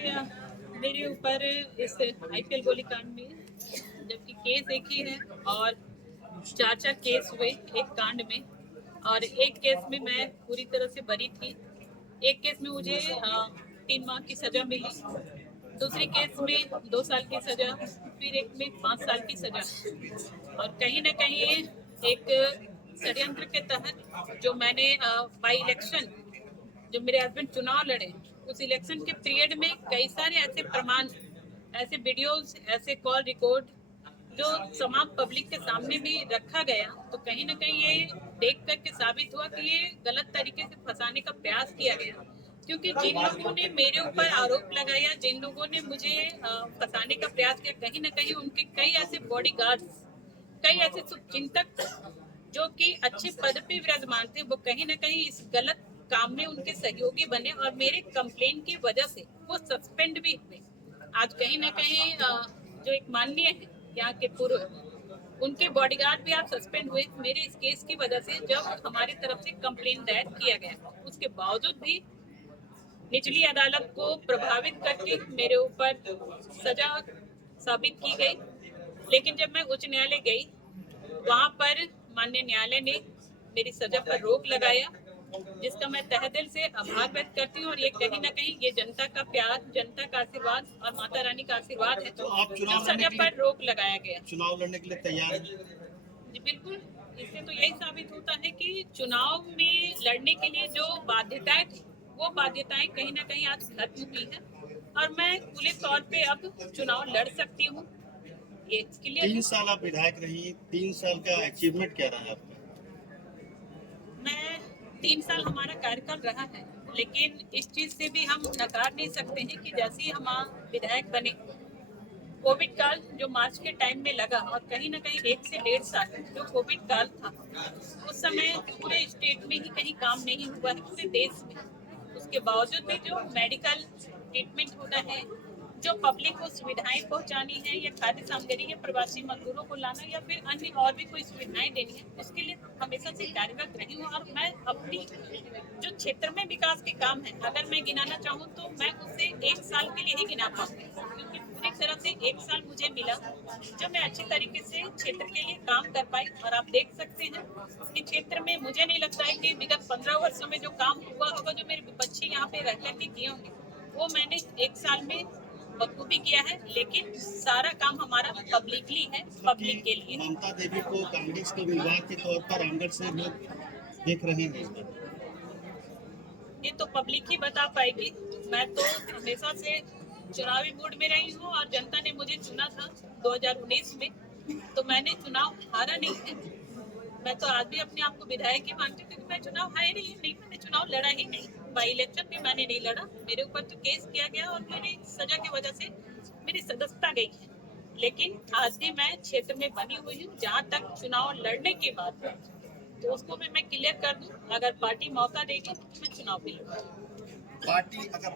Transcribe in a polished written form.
अ, मेरे ऊपर इस आईपीएल गोलीकांड में जबकि केस एक ही है और चार चार केस हुए एक कांड में। और एक केस में मैं पूरी तरह से बरी थी। एक केस में मुझे 3 माह की सजा मिली, दूसरी केस में 2 साल की सजा, फिर एक में 5 साल की सजा। और कहीं ना कहीं एक षड्यंत्र के तहत जो मैंने बाई इलेक्शन जो मेरे हस्बैंड चुनाव लड़े, उस इलेक्शन के पीरियड में कई सारे ऐसे प्रमाण, ऐसे वीडियोस, ऐसे कॉल रिकॉर्ड जो तमाम पब्लिक के सामने भी रखा गया, तो कहीं ना कहीं ये देख करके साबित हुआ कि ये गलत तरीके से फंसाने का प्रयास किया गया। क्योंकि जिन लोगों ने मेरे ऊपर आरोप लगाया, जिन लोगों ने मुझे फंसाने का प्रयास किया, कहीं ना कहीं उनके कई ऐसे बॉडीगार्ड्स, कई ऐसे शुभचिंतक जो कि अच्छे पद पे विराजमान थे, वो कहीं ना कहीं इस गलत काम में उनके सहयोगी बने और मेरे कंप्लेन की वजह से वो सस्पेंड भी हुए। आज कहीं ना कहीं जो एक माननीय है यहाँ के पूर्व, उनके बॉडीगार्ड भी आप सस्पेंड हुए मेरे इस केस की वजह से। जब हमारी तरफ से कंप्लेन दायर किया गया, उसके बावजूद भी निचली अदालत को प्रभावित करके मेरे ऊपर सजा साबित की गई। लेकिन जब मैं उच्च न्यायालय गई, वहां पर माननीय न्यायालय ने मेरी सजा पर रोक लगाया, जिसका मैं तहे दिल से आभार व्यक्त करती हूँ। और ये कहीं ना कहीं ये जनता का प्यार, जनता का आशीर्वाद और माता रानी का आशीर्वाद है तो आप जो सजा पर रोक लगाया गया। चुनाव लड़ने के लिए तैयार हैं? जी बिल्कुल। इससे तो यही साबित होता है कि चुनाव में लड़ने के लिए जो बाध्यताएं थी, वो बाध्यताएं कहीं ना कहीं आज खत्म हुई है और मैं खुले तौर पे अब चुनाव लड़ सकती हूँ। ये क्लियर 3 साल आप विधायक रही, 3 साल का अचीवमेंट क्या रहा आपका? मैं 3 साल हमारा कार्यकाल रहा है, लेकिन इस चीज से भी हम नकार नहीं सकते हैं कि जैसे ही हम विधायक बने, कोविड काल जो मार्च के टाइम में लगा, और कहीं ना कहीं 1 से 1.5 साल जो कोविड काल था, उस समय पूरे स्टेट में ही कहीं काम नहीं हुआ है, पूरे देश में। उसके बावजूद भी जो मेडिकल ट्रीटमेंट होना है, जो पब्लिक को सुविधाएं पहुंचानी है, या खाद्य सामग्री या प्रवासी मजदूरों को लाना, या फिर अन्य और भी कोई सुविधाएं देनी है, उसके लिए हमेशा से कार्यरत रही हूँ। और मैं अपनी जो क्षेत्र में विकास के काम है, अगर मैं गिनाना चाहूँ तो मैं उसे 1 साल के लिए ही गिना पाऊंगी, क्योंकि पूरी तरह से 1 साल मुझे मिला जो मैं अच्छी तरीके से क्षेत्र के लिए काम कर पाई। और आप देख सकते हैं कि क्षेत्र में मुझे नहीं लगता है कि विगत 15 वर्षों में जो काम हुआ होगा, जो मेरे बच्चे यहाँ पे रह करके किए होंगे, वो मैंने 1 साल में बखूबी किया है। लेकिन सारा काम हमारा पब्लिकली है, पब्लिक के लिए। ममता देवी को कांग्रेस के उम्मीदवार के तौर पर आंगन से लोग देख रहे हैं। ये तो पब्लिक ही बता पाएगी। मैं तो हमेशा से चुनावी मूड में रही हूँ और जनता ने मुझे चुना था 2019 में, तो मैंने चुनाव हारा नहीं है। मैं तो आज भी अपने आप को विधायक ही मानती हूँ, क्योंकि मैं चुनाव हारी ही नहीं, मैंने चुनाव लड़ा ही नहीं। बाई इलेक्शन भी मैंने नहीं लड़ा, मेरे ऊपर तो केस किया गया और मेरी सजा की वजह से मेरी सदस्यता गई है। लेकिन आज भी मैं क्षेत्र में बनी हुई हूँ। जहाँ तक चुनाव लड़ने की बात है, तो उसको भी मैं क्लियर कर दूं, अगर पार्टी मौका देगी तो मैं चुनाव भी लड़ूंगी। पार्टी अगर